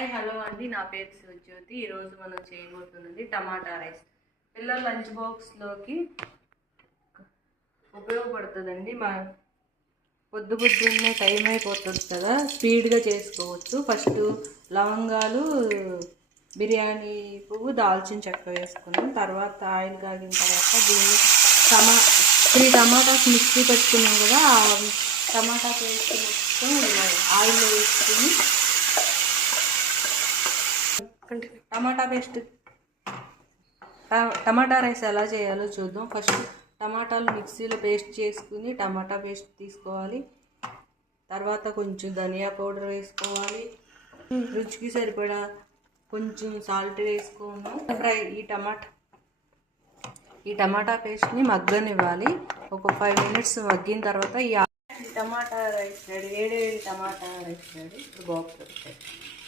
Hi hello అండి, నా పేరు సుజ్యోతి. ఈరోజు మనం చేయబోతున్నది టమాటా రైస్. పిల్లల లంచ్ బాక్స్లోకి ఉపయోగపడుతుందండి. పొద్దున్నే టైం అయిపోతుంది కదా, స్పీడ్గా చేసుకోవచ్చు. ఫస్ట్ లవంగాలు, బిర్యానీ పువ్వు, దాల్చిన చెక్క వేసుకున్నాం. తర్వాత ఆయిల్ కాగిన తర్వాత దీన్ని 3 టమాటాస్ మిక్సీ పెట్టుకున్నాం కదా, ఆ టమాటా పేస్ట్ మొత్తం ఆయిల్ వేసుకుని టమాటా రైస్ ఎలా చేయాలో చూద్దాం. ఫస్ట్ టమాటాలు మిక్సీలో పేస్ట్ చేసుకుని టమాటా పేస్ట్ తీసుకోవాలి. తర్వాత కొంచెం ధనియా పౌడర్ వేసుకోవాలి. రుచికి సరిపడా కొంచెం సాల్ట్ వేసుకున్నాం. ఈ టమాటా పేస్ట్ని మగ్గనివ్వాలి. ఒక 5 minutes మగ్గిన తర్వాత ఈ టమాటా రైస్ రెడీ. వేడి టమాటా రైస్ రెడీ. ఇప్పుడు బాక్స్